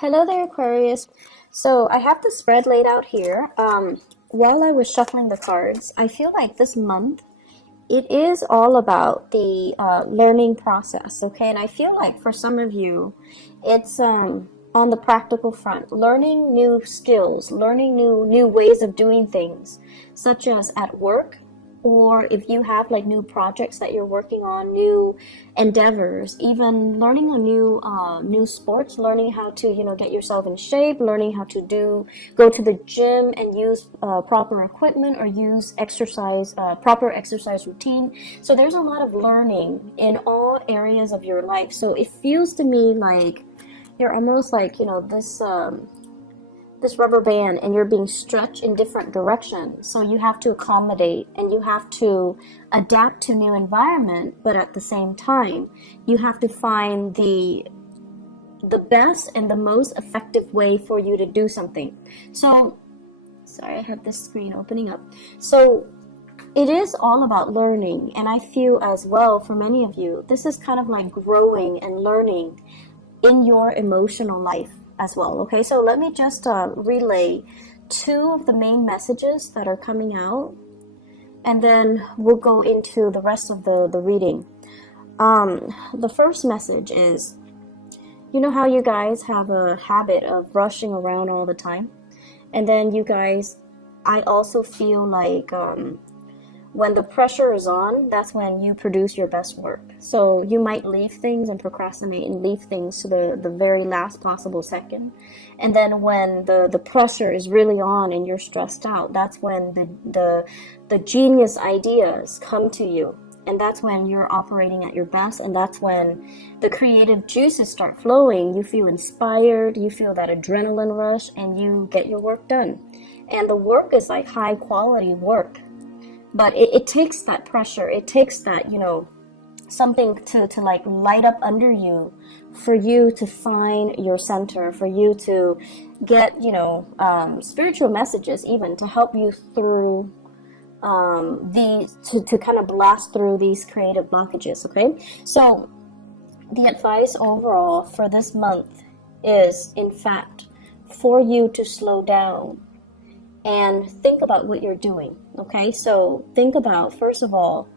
Hello there, Aquarius. So I have the spread laid out here. While I was shuffling the cards, I feel like this month it is all about the learning process, okay? And I feel like for some of you, it's on the practical front, learning new skills, learning new ways of doing things, such as at work, or if you have like new projects that you're working on, new endeavors, even learning a new sports, learning how to get yourself in shape, learning how to go to the gym and use proper equipment or use exercise proper exercise routine. So there's a lot of learning in all areas of your life. So it feels to me like you're almost like this rubber band, and you're being stretched in different directions. So you have to accommodate and you have to adapt to new environment, but at the same time, you have to find the best and the most effective way for you to do something. So, sorry, I have this screen opening up. So it is all about learning, and I feel as well for many of you, this is kind of like growing and learning in your emotional life as well. Okay, so let me just relay two of the main messages that are coming out, and then we'll go into the rest of the reading. The first message is, you know how you guys have a habit of rushing around all the time? And then you guys, I also feel like when the pressure is on, that's when you produce your best work. So you might leave things and procrastinate and leave things to the very last possible second. And then when the pressure is really on and you're stressed out, that's when the genius ideas come to you. And that's when you're operating at your best. And that's when the creative juices start flowing. You feel inspired, you feel that adrenaline rush, and you get your work done. And the work is like high quality work. But it takes that pressure, it takes that, something to like light up under you for you to find your center, for you to get, spiritual messages even to help you through to kind of blast through these creative blockages, okay? So the advice overall for this month is, in fact, for you to slow down and think about what you're doing, okay? So think about, first of all,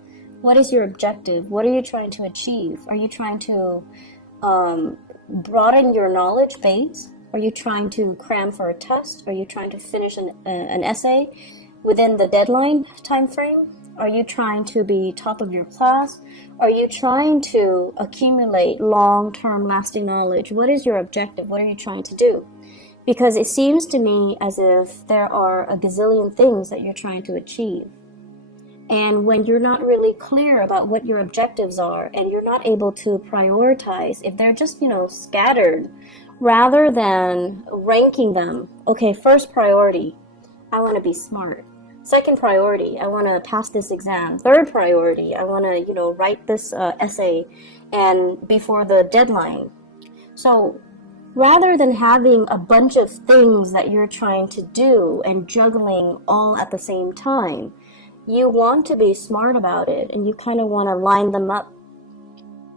what is your objective? What are you trying to achieve? Are you trying to broaden your knowledge base? Are you trying to cram for a test? Are you trying to finish an essay within the deadline time frame? Are you trying to be top of your class? Are you trying to accumulate long-term lasting knowledge? What is your objective? What are you trying to do? Because it seems to me as if there are a gazillion things that you're trying to achieve. And when you're not really clear about what your objectives are and you're not able to prioritize, if they're just, scattered, rather than ranking them, okay, first priority, I want to be smart. Second priority, I want to pass this exam. Third priority, I want to, write this essay and before the deadline. So rather than having a bunch of things that you're trying to do and juggling all at the same time, you want to be smart about it, and you kind of want to line them up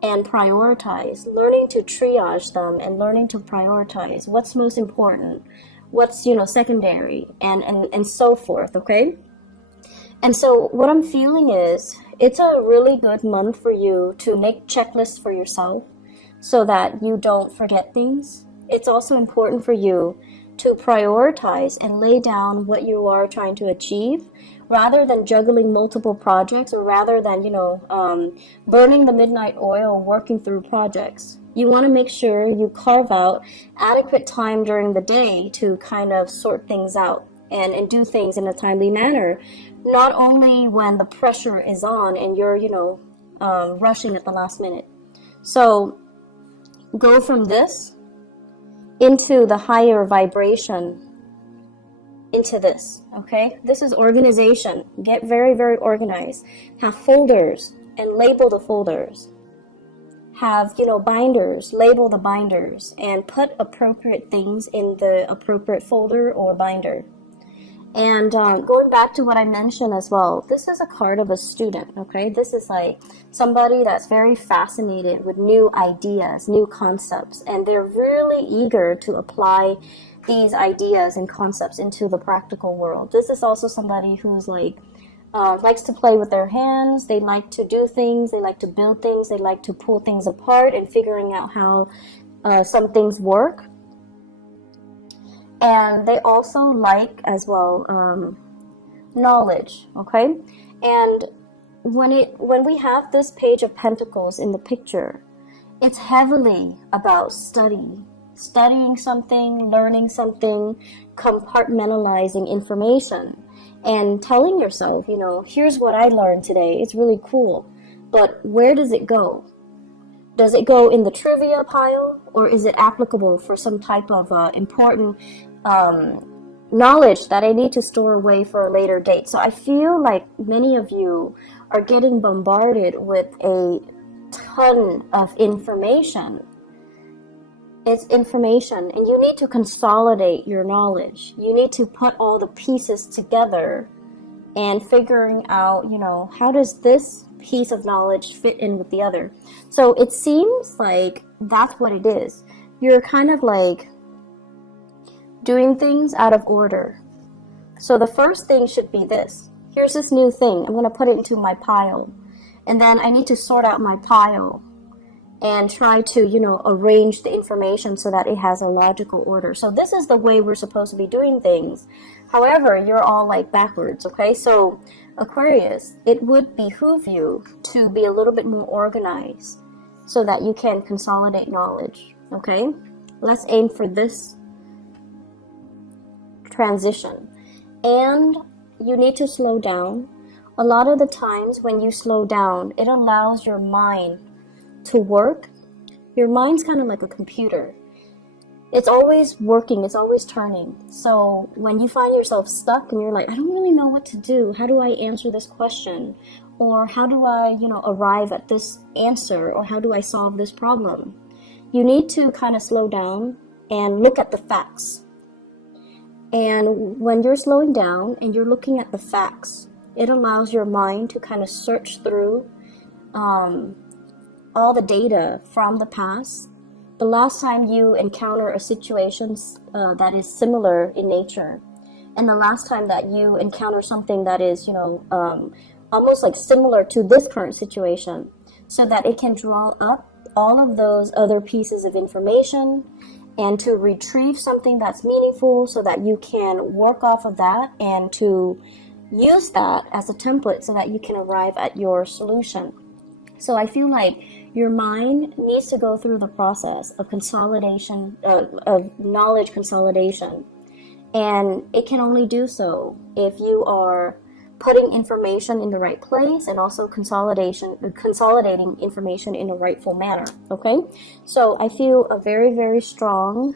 and prioritize, learning to triage them and learning to prioritize what's most important, what's secondary, and so forth, okay? And so what I'm feeling is it's a really good month for you to make checklists for yourself so that you don't forget things. It's also important for you to prioritize and lay down what you are trying to achieve rather than juggling multiple projects, or rather than, burning the midnight oil working through projects. You want to make sure you carve out adequate time during the day to kind of sort things out and do things in a timely manner, not only when the pressure is on and you're, rushing at the last minute. So go from this into the higher vibration, into this, okay? This is organization. Get very, very organized. Have folders and label the folders. Have, binders, label the binders, and put appropriate things in the appropriate folder or binder. And going back to what I mentioned as well, this is a card of a student, okay? This is like somebody that's very fascinated with new ideas, new concepts, and they're really eager to apply these ideas and concepts into the practical world. This is also somebody who's like, likes to play with their hands. They like to do things. They like to build things. They like to pull things apart and figuring out how some things work. And they also like as well knowledge, okay? And when we have this Page of Pentacles in the picture, it's heavily about studying something, learning something, compartmentalizing information, and telling yourself, you know, here's what I learned today. It's really cool, but where does it go? Does it go in the trivia pile, or is it applicable for some type of important knowledge that I need to store away for a later date? So I feel like many of you are getting bombarded with a ton of information. It's information, and you need to consolidate your knowledge. You need to put all the pieces together and figuring out, you know, how does this piece of knowledge fit in with the other? So it seems like that's what it is. You're kind of like doing things out of order. So the first thing should be this. Here's this new thing. I'm going to put it into my pile. And then I need to sort out my pile and try to, you know, arrange the information so that it has a logical order. So this is the way we're supposed to be doing things. However, you're all like backwards, okay? So Aquarius, it would behoove you to be a little bit more organized so that you can consolidate knowledge, okay? Let's aim for this transition. And you need to slow down. A lot of the times when you slow down, it allows your mind to work. Your mind's kind of like a computer. It's always working, it's always turning. So when you find yourself stuck and you're like, I don't really know what to do, how do I answer this question? Or how do I, you know, arrive at this answer? Or how do I solve this problem? You need to kind of slow down and look at the facts. And when you're slowing down and you're looking at the facts, it allows your mind to kind of search through all the data from the past. The last time you encounter a situation that is similar in nature, and the last time that you encounter something that is, you know, almost like similar to this current situation, so that it can draw up all of those other pieces of information and to retrieve something that's meaningful so that you can work off of that and to use that as a template so that you can arrive at your solution. So I feel like your mind needs to go through the process of consolidation, of knowledge consolidation. And it can only do so if you are putting information in the right place and also consolidating information in a rightful manner, okay? So I feel a very, very strong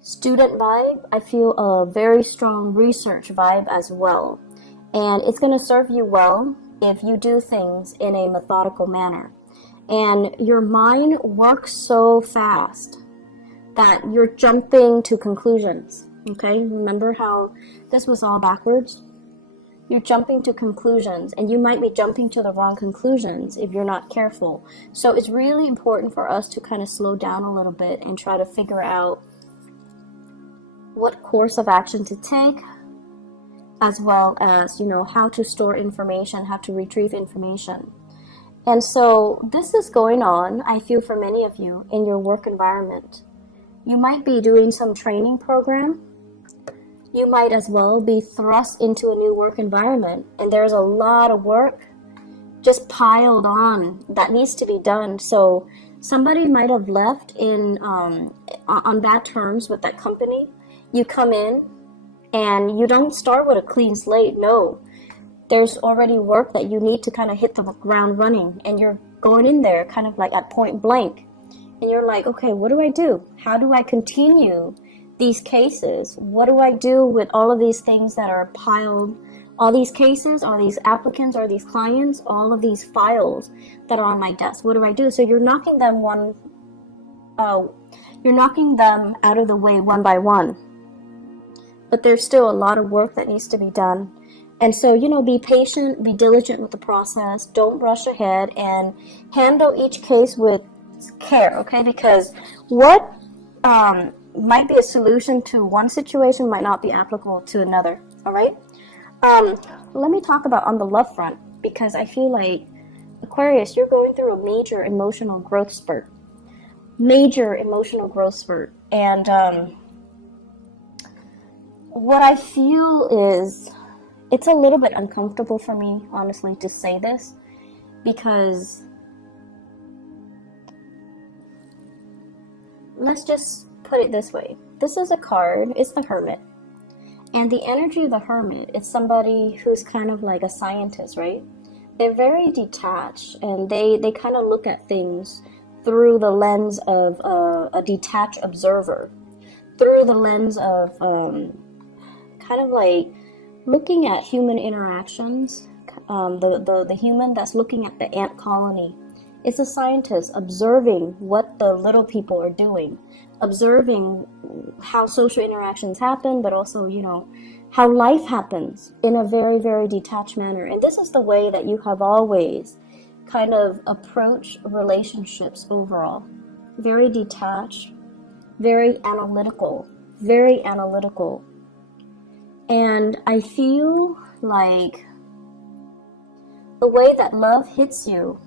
student vibe. I feel a very strong research vibe as well. And it's going to serve you well if you do things in a methodical manner. And your mind works so fast that you're jumping to conclusions, okay? Remember how this was all backwards? You're jumping to conclusions, and you might be jumping to the wrong conclusions if you're not careful. So it's really important for us to kind of slow down a little bit and try to figure out what course of action to take, as well as, you know, how to store information, how to retrieve information. And so this is going on, I feel, for many of you in your work environment. You might be doing some training program. You might as well be thrust into a new work environment, and there's a lot of work just piled on that needs to be done. So somebody might have left in on bad terms with that company. You come in and you don't start with a clean slate. No, there's already work that you need to kind of hit the ground running, and you're going in there kind of like at point blank, and you're like, okay, what do I do? How do I continue these cases? What do I do with all of these things that are piled, all these cases, all these applicants, or these clients, all of these files that are on my desk? What do I do? So you're knocking them out of the way one by one. but there's still a lot of work that needs to be done. And so, be patient, be diligent with the process, don't rush ahead, and handle each case with care, okay? Because what might be a solution to one situation might not be applicable to another, all right? Let me talk about on the love front, because I feel like, Aquarius, you're going through a major emotional growth spurt. Major emotional growth spurt. And what I feel is, it's a little bit uncomfortable for me, honestly, to say this, because let's just put it this way. This is a card, it's the Hermit. And the energy of the Hermit is somebody who's kind of like a scientist, right? They're very detached, and they kind of look at things through the lens of a detached observer, through the lens of kind of like looking at human interactions. The human that's looking at the ant colony. It's a scientist observing what the little people are doing, observing how social interactions happen, but also, how life happens in a very, very detached manner. And this is the way that you have always kind of approached relationships overall. Very detached, very analytical, very analytical. And I feel like the way that love hits you,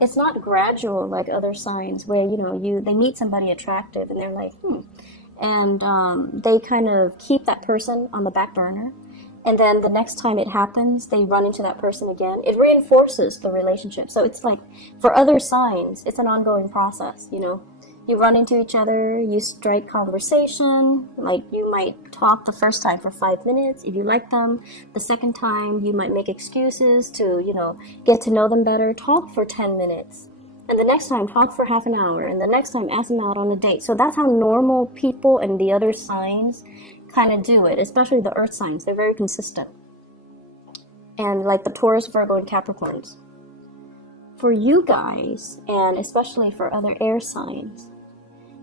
it's not gradual like other signs where, they meet somebody attractive and they're like, and they kind of keep that person on the back burner. And then the next time it happens, they run into that person again. It reinforces the relationship. So it's like, for other signs, it's an ongoing process, You run into each other, you strike conversation, like you might talk the first time for 5 minutes if you like them. The second time, you might make excuses to, get to know them better, talk for 10 minutes. And the next time, talk for half an hour. And the next time, ask them out on a date. So that's how normal people and the other signs kind of do it, especially the earth signs. They're very consistent. And like the Taurus, Virgo, and Capricorns. For you guys, and especially for other air signs,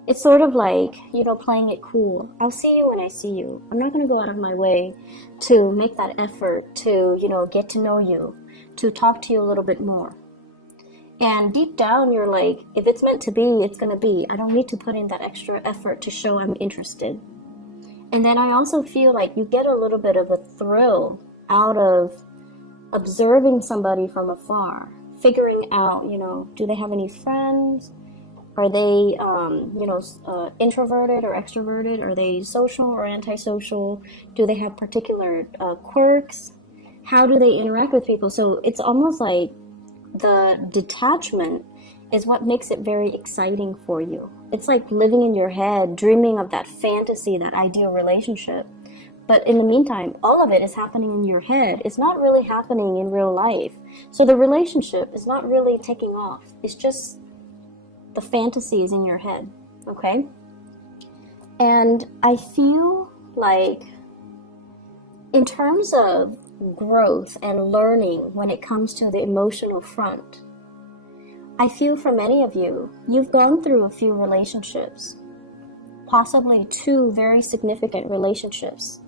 it's sort of like, playing it cool. I'll see you when I see you. I'm not going to go out of my way to make that effort to, get to know you, to talk to you a little bit more. And deep down, you're like, if it's meant to be, it's going to be. I don't need to put in that extra effort to show I'm interested. And then I also feel like you get a little bit of a thrill out of observing somebody from afar, figuring out, do they have any friends? Are they, introverted or extroverted? Are they social or antisocial? Do they have particular quirks? How do they interact with people? So it's almost like the detachment is what makes it very exciting for you. It's like living in your head, dreaming of that fantasy, that ideal relationship. But in the meantime, all of it is happening in your head. It's not really happening in real life. So the relationship is not really taking off. It's just the fantasy is in your head, okay? And I feel like in terms of growth and learning when it comes to the emotional front, I feel for many of you, you've gone through a few relationships, possibly 2 very significant relationships,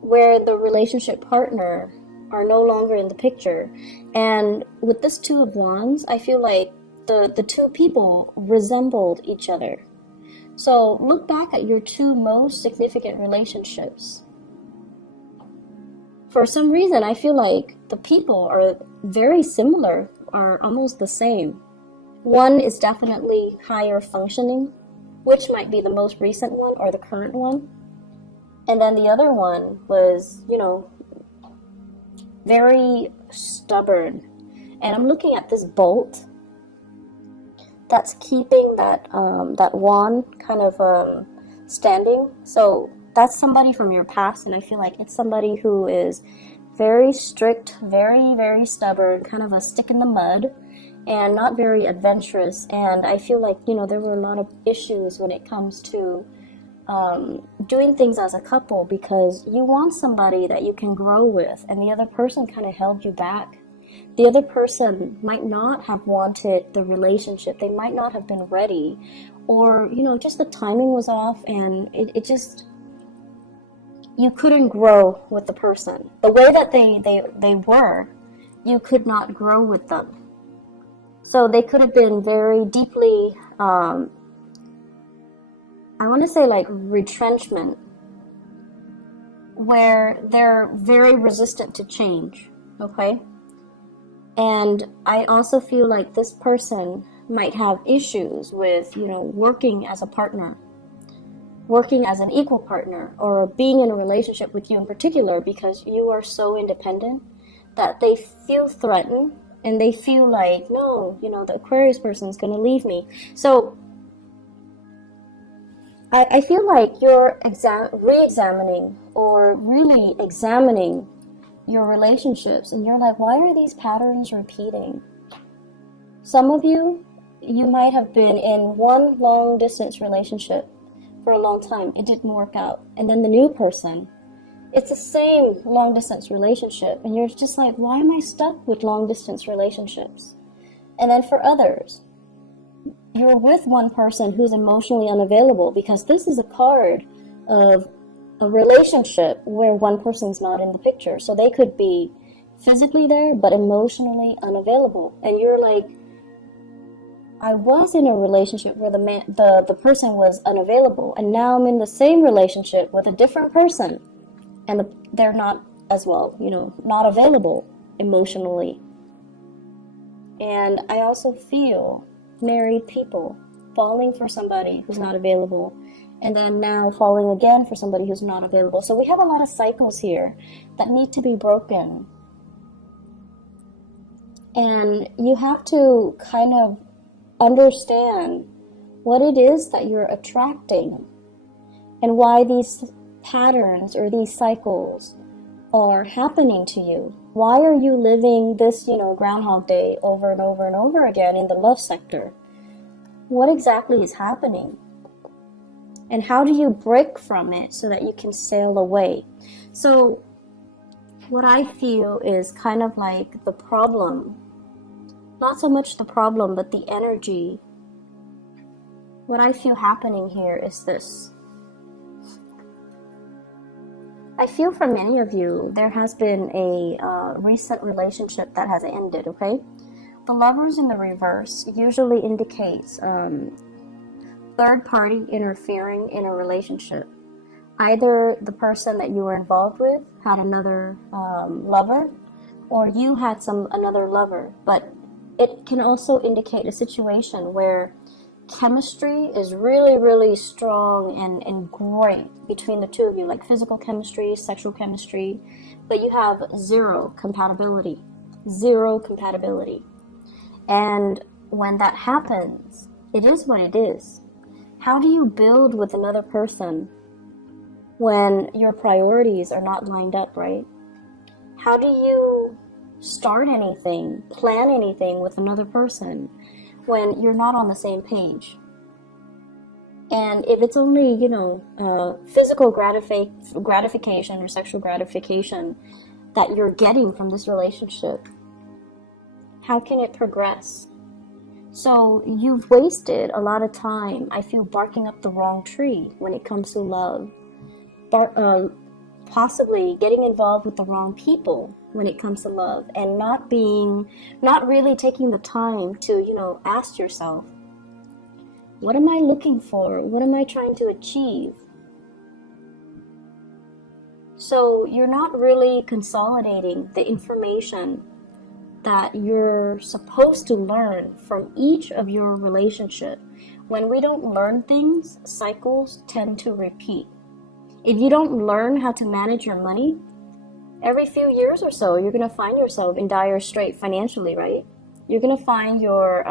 where the relationship partner are no longer in the picture. And with this 2 of Wands, I feel like the 2 people resembled each other. So look back at your 2 most significant relationships. For some reason, I feel like the people are very similar, are almost the same. One is definitely higher functioning, which might be the most recent one or the current one. And then the other one was, very stubborn. And I'm looking at this bolt that's keeping that wand kind of standing. So that's somebody from your past, and I feel like it's somebody who is very strict, very, very stubborn, kind of a stick in the mud, and not very adventurous. And I feel like, there were a lot of issues when it comes to doing things as a couple, because you want somebody that you can grow with, and the other person kind of held you back. The other person might not have wanted the relationship. They might not have been ready, or, just the timing was off, and it just, you couldn't grow with the person. The way that they were, you could not grow with them. So they could have been very deeply, I want to say like retrenchment, where they're very resistant to change, okay? And I also feel like this person might have issues with, working as a partner, working as an equal partner, or being in a relationship with you in particular, because you are so independent that they feel threatened and they feel like, no, the Aquarius person is going to leave me. So I feel like you're re-examining or really examining your relationships, and you're like, why are these patterns repeating? Some of you might have been in one long distance relationship for a long time. It didn't work out. And then the new person, it's the same long distance relationship, and you're just like, why am I stuck with long distance relationships? And then for others, you're with one person who's emotionally unavailable, because this is a card of a relationship where one person's not in the picture. So they could be physically there but emotionally unavailable, and you're like, I was in a relationship where the person was unavailable, and now I'm in the same relationship with a different person, and they're not as well, not available emotionally. And I also feel married people falling for somebody who's not available, and then now falling again for somebody who's not available. So we have a lot of cycles here that need to be broken. And you have to kind of understand what it is that you're attracting and why these patterns or these cycles are happening to you. Why are you living this, Groundhog Day over and over and over again in the love sector? What exactly is happening? And how do you break from it so that you can sail away? So what I feel is kind of like the problem, not so much the problem, but the energy. What I feel happening here is this. I feel for many of you, there has been a recent relationship that has ended, okay? The Lovers in the reverse usually indicates third party interfering in a relationship. Either the person that you were involved with had another lover, or you had another lover. But it can also indicate a situation where chemistry is really, really strong and great between the two of you, like physical chemistry, sexual chemistry, but you have zero compatibility. And when that happens, it is what it is. How do you build with another person when your priorities are not lined up, right? How do you start anything, plan anything with another person when you're not on the same page? And if it's only, physical gratification or sexual gratification that you're getting from this relationship, how can it progress? So you've wasted a lot of time, I feel, barking up the wrong tree when it comes to love. Possibly getting involved with the wrong people when it comes to love, and not really taking the time to, ask yourself, what am I looking for? What am I trying to achieve? So you're not really consolidating the information that you're supposed to learn from each of your relationship. When we don't learn things, cycles tend to repeat. If you don't learn how to manage your money, every few years or so, you're going to find yourself in dire strait financially, right? You're going to find your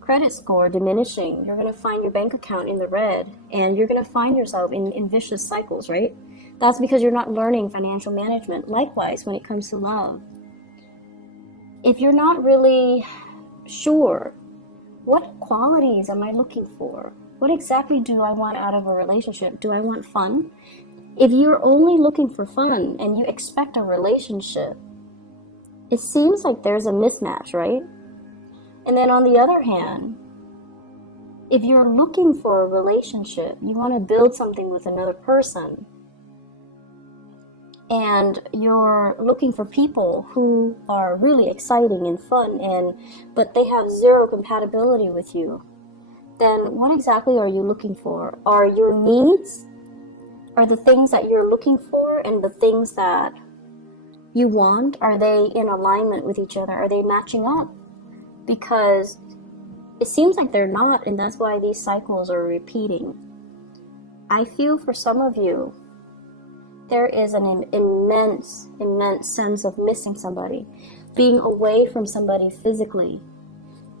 credit score diminishing. You're going to find your bank account in the red, and you're going to find yourself in vicious cycles, right? That's because you're not learning financial management. Likewise, when it comes to love, if you're not really sure, what qualities am I looking for? What exactly do I want out of a relationship? Do I want fun? If you're only looking for fun and you expect a relationship, it seems like there's a mismatch, right? And then on the other hand, if you're looking for a relationship, you want to build something with another person, and you're looking for people who are really exciting and fun, but they have zero compatibility with you, then what exactly are you looking for? Are your needs, are the things that you're looking for and the things that you want, are they in alignment with each other? Are they matching up? Because it seems like they're not, and that's why these cycles are repeating. I feel for some of you, there is an immense sense of missing somebody, being away from somebody physically,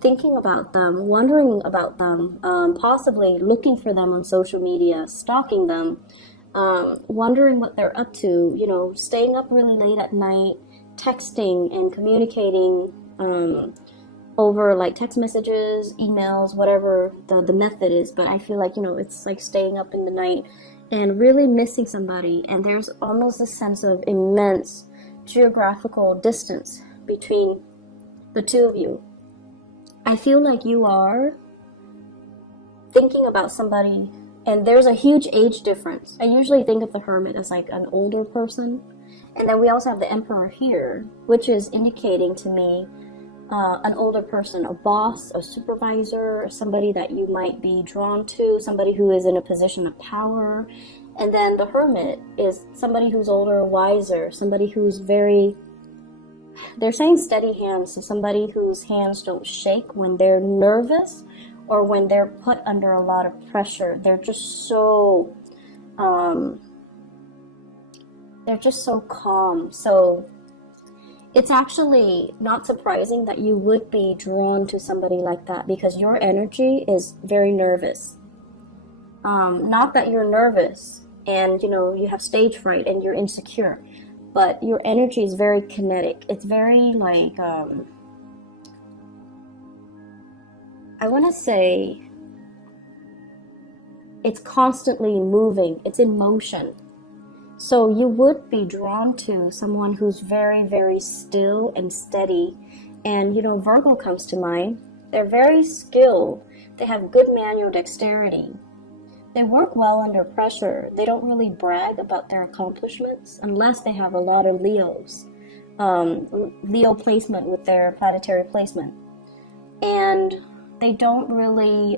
thinking about them, wondering about them, possibly looking for them on social media, stalking them, wondering what they're up to, you know, staying up really late at night, texting and communicating over like text messages, emails, whatever the method is. But I feel like, you know, it's like staying up in the night and really missing somebody. And there's almost a sense of immense geographical distance between the two of you. I feel like you are thinking about somebody, and there's a huge age difference. I usually think of the Hermit as like an older person. And then we also have the Emperor here, which is indicating to me an older person, a boss, a supervisor, somebody that you might be drawn to, somebody who is in a position of power. And then the Hermit is somebody who's older, wiser, somebody who's very, they're saying steady hands, so somebody whose hands don't shake when they're nervous or when they're put under a lot of pressure. They're just so calm. So it's actually not surprising that you would be drawn to somebody like that, because your energy is very nervous. Not that you're nervous and, you know, you have stage fright and you're insecure, but your energy is very kinetic. It's very like, I want to say it's constantly moving. It's in motion. So you would be drawn to someone who's very, very still and steady. And, you know, Virgo comes to mind. They're very skilled. They have good manual dexterity. They work well under pressure. They don't really brag about their accomplishments unless they have a lot of Leos. Leo placement with their planetary placement. And they don't really,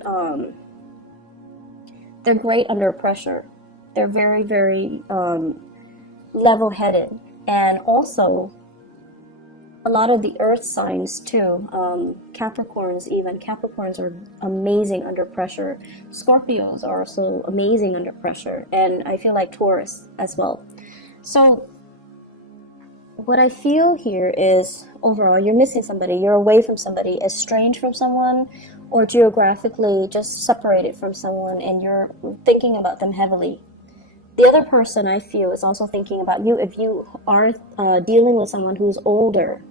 they're great under pressure. They're very, very level-headed. And also, a lot of the earth signs too, Capricorns even. Capricorns are amazing under pressure. Scorpios are also amazing under pressure. And I feel like Taurus as well. So what I feel here is, overall, you're missing somebody. You're away from somebody, estranged from someone, or geographically just separated from someone, and you're thinking about them heavily. The other person, I feel, is also thinking about you. If you are dealing with someone who's older,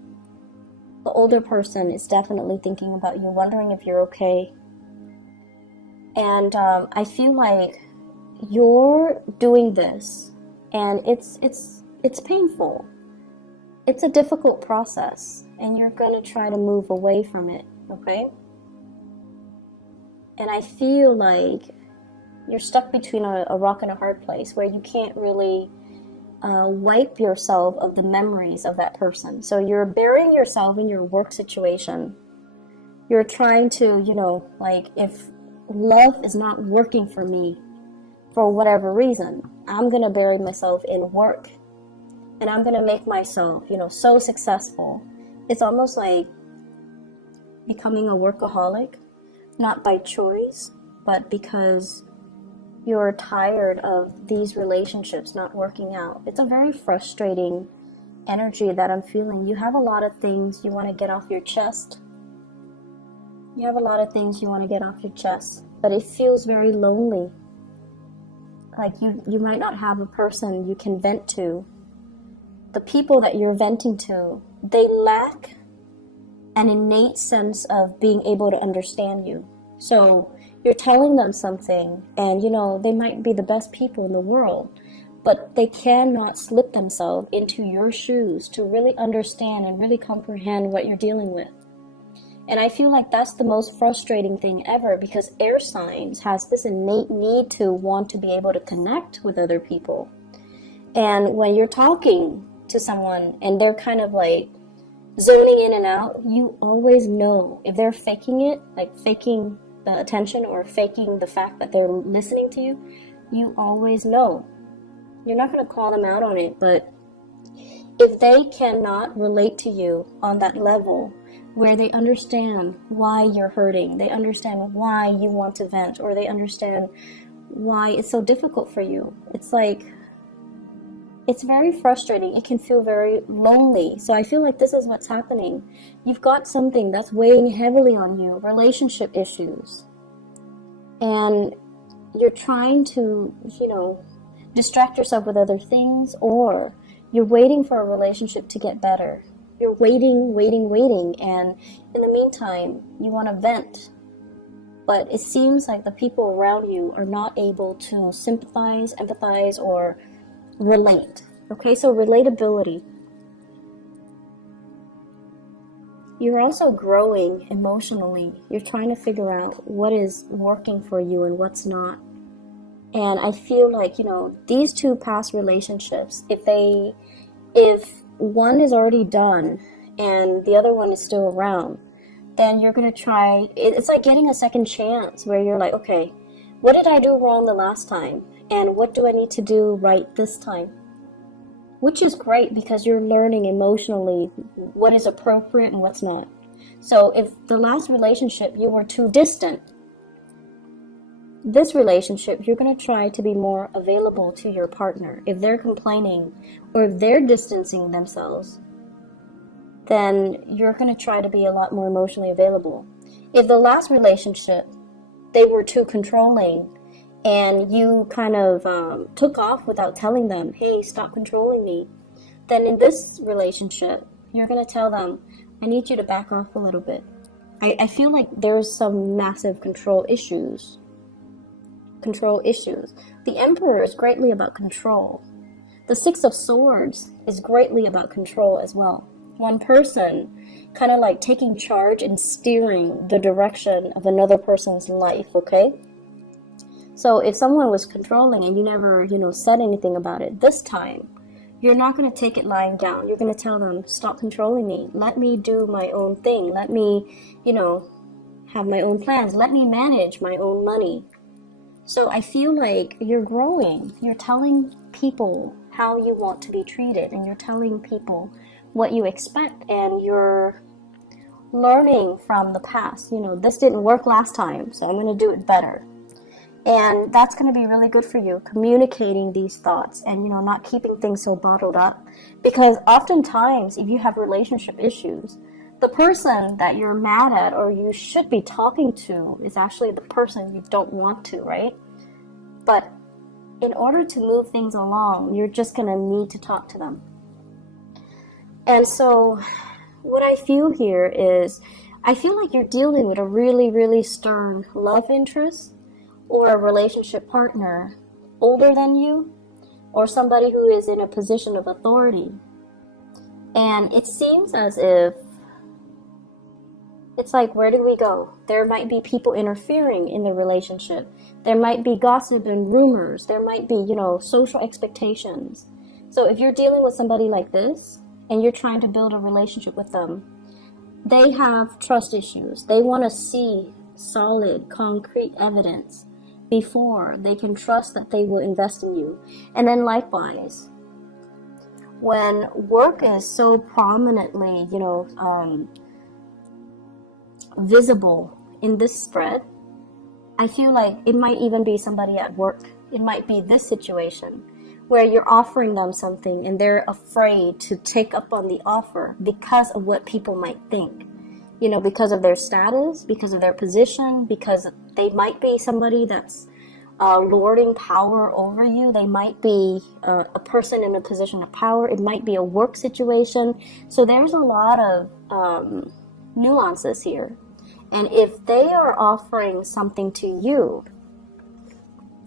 the older person is definitely thinking about you, wondering if you're okay. And I feel like you're doing this, and it's painful. It's a difficult process, and you're going to try to move away from it, okay? And I feel like you're stuck between a rock and a hard place where you can't really wipe yourself of the memories of that person. So you're burying yourself in your work situation. You're trying to, you know, like, if love is not working for me for whatever reason, I'm going to bury myself in work. And I'm going to make myself, you know, so successful. It's almost like becoming a workaholic, not by choice, but because you're tired of these relationships not working out. It's a very frustrating energy that I'm feeling. You have a lot of things you want to get off your chest. You have a lot of things you want to get off your chest, but it feels very lonely. Like you might not have a person you can vent to. The people that you're venting to, they lack an innate sense of being able to understand you. So you're telling them something, and, you know, they might be the best people in the world, but they cannot slip themselves into your shoes to really understand and really comprehend what you're dealing with. And I feel like that's the most frustrating thing ever, because air signs has this innate need to want to be able to connect with other people. And when you're talking to someone and they're kind of like zoning in and out, you always know if they're faking it, like faking the attention or faking the fact that they're listening to you. You always know. You're not going to call them out on it, but if they cannot relate to you on that level where they understand why you're hurting, they understand why you want to vent, or they understand why it's so difficult for you, it's like, it's very frustrating. It can feel very lonely. So I feel like this is what's happening. You've got something that's weighing heavily on you, relationship issues. And you're trying to, distract yourself with other things, or you're waiting for a relationship to get better. You're waiting. And in the meantime, you want to vent. But it seems like the people around you are not able to sympathize, empathize, or relate. Okay, so relatability. You're also growing emotionally. You're trying to figure out what is working for you and what's not. And I feel like, these two past relationships, if one is already done and the other one is still around, then you're going to try, it's like getting a second chance where you're like, okay, what did I do wrong the last time? And what do I need to do right this time? Which is great because you're learning emotionally what is appropriate and what's not. So if the last relationship you were too distant, this relationship you're going to try to be more available to your partner. If they're complaining or if they're distancing themselves, then you're going to try to be a lot more emotionally available. If the last relationship they were too controlling, and you kind of took off without telling them, hey, stop controlling me, then in this relationship, you're going to tell them, I need you to back off a little bit. I feel like there's some massive control issues. The Emperor is greatly about control. The Six of Swords is greatly about control as well. One person kind of like taking charge and steering the direction of another person's life, okay? So if someone was controlling and you never, said anything about it, this time, you're not going to take it lying down. You're going to tell them, stop controlling me. Let me do my own thing. Let me, have my own plans. Let me manage my own money. So I feel like you're growing. You're telling people how you want to be treated, and you're telling people what you expect, and you're learning from the past. This didn't work last time, so I'm going to do it better. And that's going to be really good for you, communicating these thoughts and, not keeping things so bottled up. Because oftentimes, if you have relationship issues, the person that you're mad at or you should be talking to is actually the person you don't want to, right? But in order to move things along, you're just going to need to talk to them. And so what I feel here is, I feel like you're dealing with a really, really stern love interest, or a relationship partner older than you, or somebody who is in a position of authority. And it seems as if it's like, where do we go? There might be people interfering in the relationship. There might be gossip and rumors. There might be, social expectations. So if you're dealing with somebody like this and you're trying to build a relationship with them, they have trust issues. They want to see solid, concrete evidence before they can trust that they will invest in you. And then likewise, when work is so prominently, visible in this spread, I feel like it might even be somebody at work. It might be this situation where you're offering them something and they're afraid to take up on the offer because of what people might think. Because of their status, because of their position, because they might be somebody that's lording power over you. They might be a person in a position of power. It might be a work situation. So there's a lot of nuances here. And if they are offering something to you,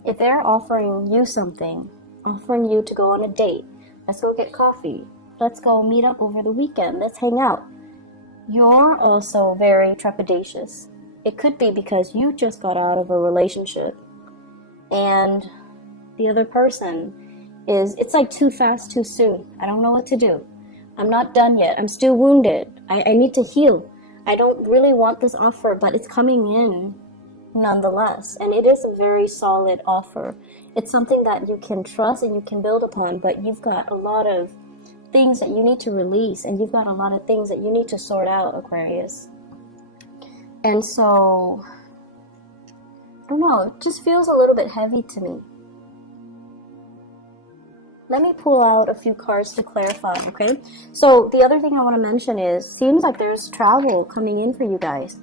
if they're offering you something, offering you to go on a date, let's go get coffee, let's go meet up over the weekend, let's hang out, you're also very trepidatious. It could be because you just got out of a relationship and the other person is, it's like too fast, too soon. I don't know what to do. I'm not done yet. I'm still wounded. I need to heal. I don't really want this offer, but it's coming in nonetheless. And it is a very solid offer. It's something that you can trust and you can build upon, but you've got a lot of things that you need to release, and you've got a lot of things that you need to sort out, Aquarius. And so, I don't know, it just feels a little bit heavy to me. Let me pull out a few cards to clarify, okay? So the other thing I want to mention is, seems like there's travel coming in for you guys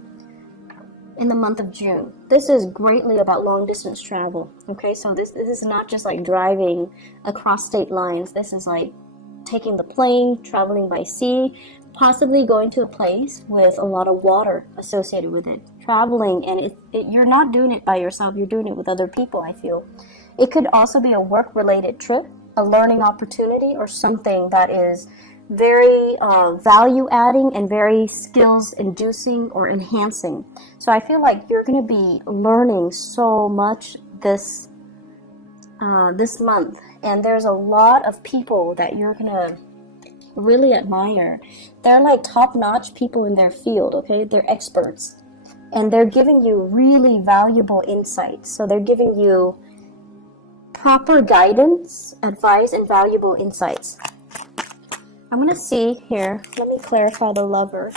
in the month of June. This is greatly about long distance travel, okay? So this is not just like driving across state lines. This is like taking the plane, traveling by sea, possibly going to a place with a lot of water associated with it. Traveling, and you're not doing it by yourself, you're doing it with other people, I feel. It could also be a work-related trip, a learning opportunity, or something that is very value-adding and very skills-inducing or enhancing. So I feel like you're going to be learning so much this month, and there's a lot of people that you're going to really admire. They're like top-notch people in their field, okay? They're experts, and they're giving you really valuable insights. So they're giving you proper guidance, advice, and valuable insights. I'm going to see here, let me clarify the lover.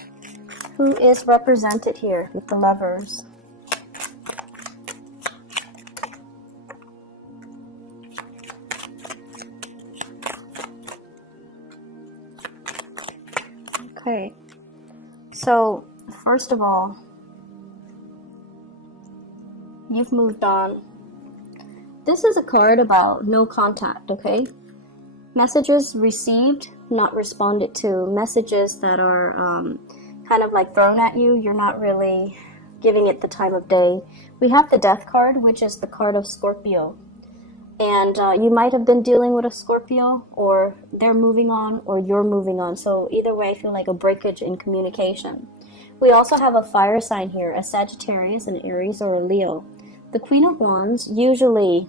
Who is represented here with the lovers? Okay, so first of all, you've moved on. This is a card about no contact, okay? Messages received, not responded to. Messages that are kind of like thrown at you. You're not really giving it the time of day. We have the Death card, which is the card of Scorpio. And you might have been dealing with a Scorpio, or they're moving on, or you're moving on. So either way, I feel like a breakage in communication. We also have a fire sign here, a Sagittarius, an Aries, or a Leo. The Queen of Wands usually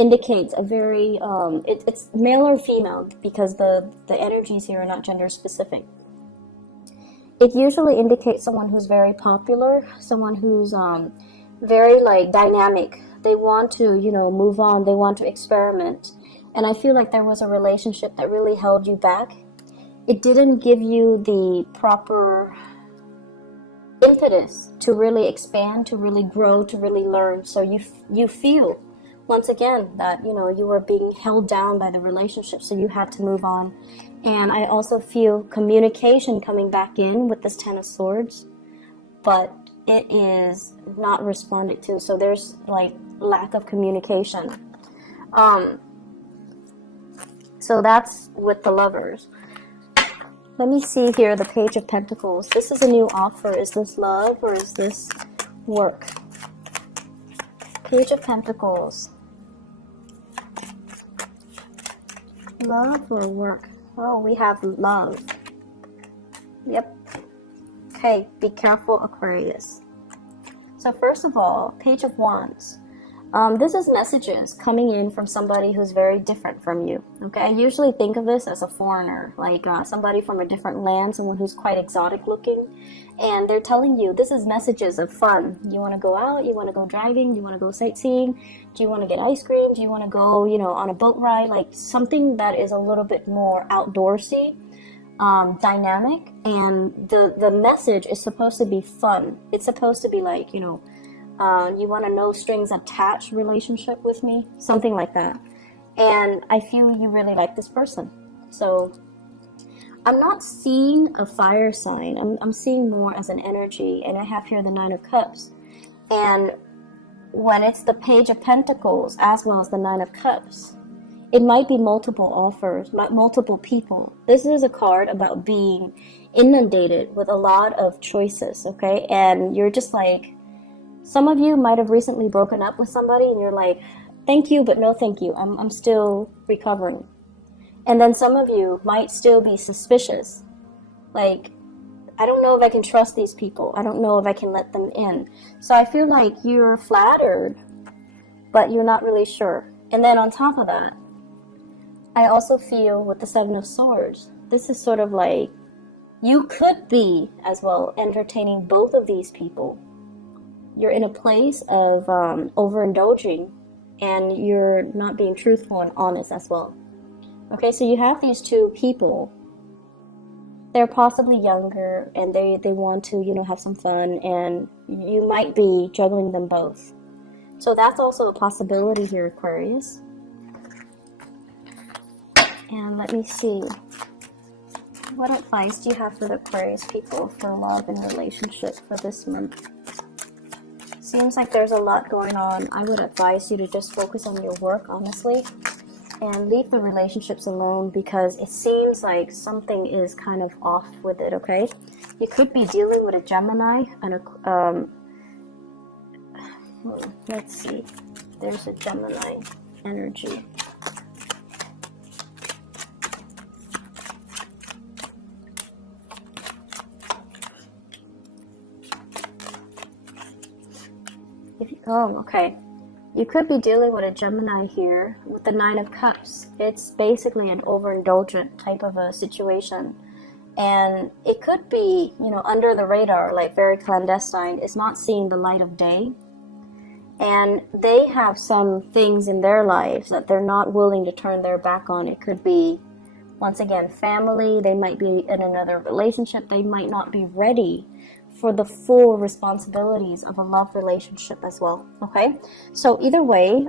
indicates a very, it's male or female, because the energies here are not gender specific. It usually indicates someone who's very popular, someone who's very like dynamic. They want to, move on, they want to experiment. And I feel like there was a relationship that really held you back. It didn't give you the proper impetus to really expand, to really grow, to really learn. So you feel, once again, that, you were being held down by the relationship, so you had to move on. And I also feel communication coming back in with this Ten of Swords, but it is not responded to. So there's like lack of communication. So that's with the lovers. Let me see here, the Page of Pentacles. This is a new offer. Is this love or is this work? Page of Pentacles. Love or work? Oh, we have love. Yep. Okay, be careful, Aquarius. So first of all, Page of Wands. This is messages coming in from somebody who's very different from you. Okay, I usually think of this as a foreigner, like somebody from a different land, someone who's quite exotic looking, and they're telling you this is messages of fun. You want to go out, you want to go driving, you want to go sightseeing, do you want to get ice cream, do you want to go, on a boat ride, like something that is a little bit more outdoorsy, dynamic, and the message is supposed to be fun. It's supposed to be like, you want a no strings attached relationship with me, something like that. And I feel you really like this person. So I'm not seeing a fire sign. I'm seeing more as an energy. And I have here the Nine of Cups. And when it's the Page of Pentacles as well as the Nine of Cups, it might be multiple offers, multiple people. This is a card about being inundated with a lot of choices, okay? And you're just like, some of you might have recently broken up with somebody and you're like, thank you, but no thank you. I'm still recovering. And then some of you might still be suspicious. Like, I don't know if I can trust these people. I don't know if I can let them in. So I feel like you're flattered, but you're not really sure. And then on top of that, I also feel with the Seven of Swords, this is sort of like you could be as well entertaining both of these people. You're in a place of overindulging, and you're not being truthful and honest as well. Okay, so you have these two people. They're possibly younger, and they want to, you know, have some fun, and you might be juggling them both. So that's also a possibility here, Aquarius. And let me see. What advice do you have for the Aquarius people for love and relationship for this month? Seems like there's a lot going on. I would advise you to just focus on your work, honestly, and leave the relationships alone, because it seems like something is kind of off with it, okay? You could be dealing with a Gemini and a, let's see, there's a Gemini energy. Okay. You could be dealing with a Gemini here with the Nine of Cups. It's basically an overindulgent type of a situation. And it could be, you know, under the radar, like very clandestine. It's not seeing the light of day. And they have some things in their lives that they're not willing to turn their back on. It could be, once again, family. They might be in another relationship. They might not be ready for the full responsibilities of a love relationship as well, okay? So either way,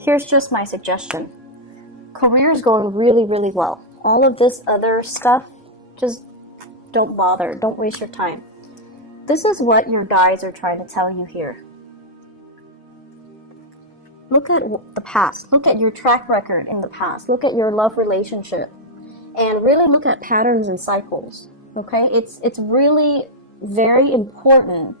here's just my suggestion. Career is going really, really well. All of this other stuff, just don't bother. Don't waste your time. This is what your guides are trying to tell you here. Look at the past. Look at your track record in the past. Look at your love relationship. And really look at patterns and cycles. Okay, it's really very important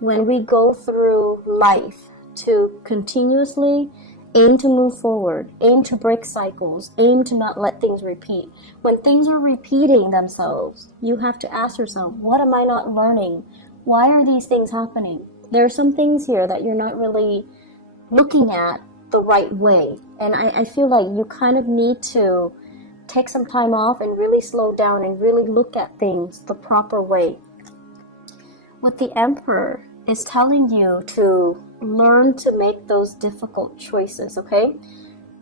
when we go through life to continuously aim to move forward, aim to break cycles, aim to not let things repeat. When things are repeating themselves, you have to ask yourself, what am I not learning? Why are these things happening? There are some things here that you're not really looking at the right way. And I feel like you kind of need to take some time off and really slow down and really look at things the proper way. What the Emperor is telling you to learn to make those difficult choices, okay?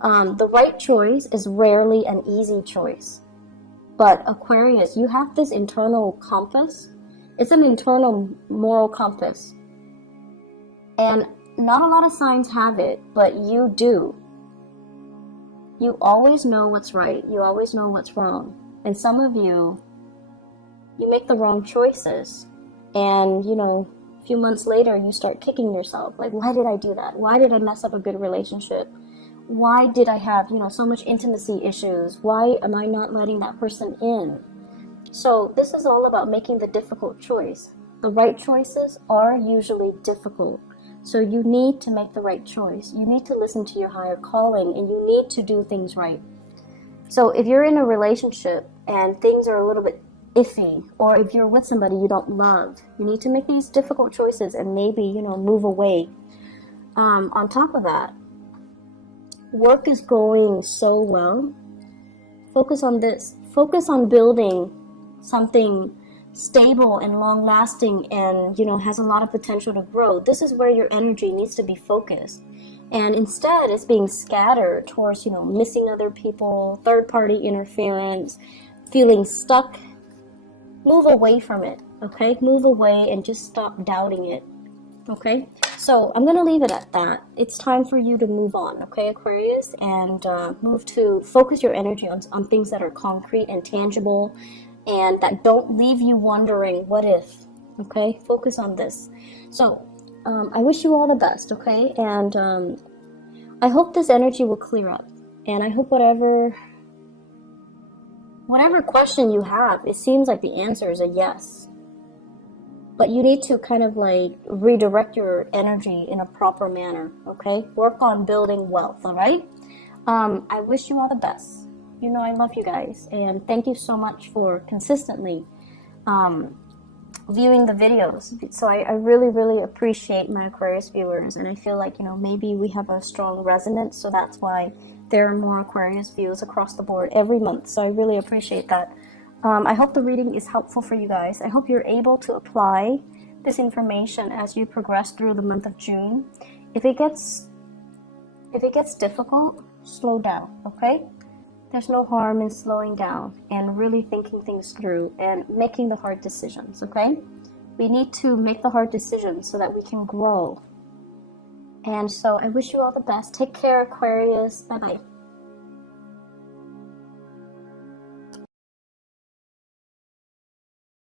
The right choice is rarely an easy choice. But Aquarius, you have this internal compass. It's an internal moral compass. And not a lot of signs have it, but you do. You always know what's right. You always know what's wrong. And some of you make the wrong choices. And, you know, a few months later, you start kicking yourself. Like, why did I do that? Why did I mess up a good relationship? Why did I have, you know, so much intimacy issues? Why am I not letting that person in? So this is all about making the difficult choice. The right choices are usually difficult. So you need to make the right choice. You need to listen to your higher calling, and you need to do things right. So if you're in a relationship and things are a little bit iffy, or if you're with somebody you don't love, you need to make these difficult choices and maybe, you know, move away. On top of that, work is going so well. Focus on this. Focus on building something stable and long-lasting and, you know, has a lot of potential to grow. This is where your energy needs to be focused. And instead, it's being scattered towards, you know, missing other people, third-party interference, feeling stuck. Move away from it, okay? Move away and just stop doubting it, okay? So I'm going to leave it at that. It's time for you to move on, okay, Aquarius? And move to focus your energy on things that are concrete and tangible, and that don't leave you wondering, what if, okay? Focus on this. So, I wish you all the best, okay? And I hope this energy will clear up. And I hope whatever question you have, it seems like the answer is a yes. But you need to kind of like redirect your energy in a proper manner, okay? Work on building wealth, all right? I wish you all the best. You know I love you guys, and thank you so much for consistently viewing the videos. So I really, really appreciate my Aquarius viewers, and I feel like, maybe we have a strong resonance, so that's why there are more Aquarius views across the board every month. So I really appreciate that. I hope the reading is helpful for you guys. I hope you're able to apply this information as you progress through the month of June. If it gets difficult, slow down, okay? There's no harm in slowing down and really thinking things through and making the hard decisions, okay? We need to make the hard decisions so that we can grow. And so I wish you all the best. Take care, Aquarius. Bye-bye.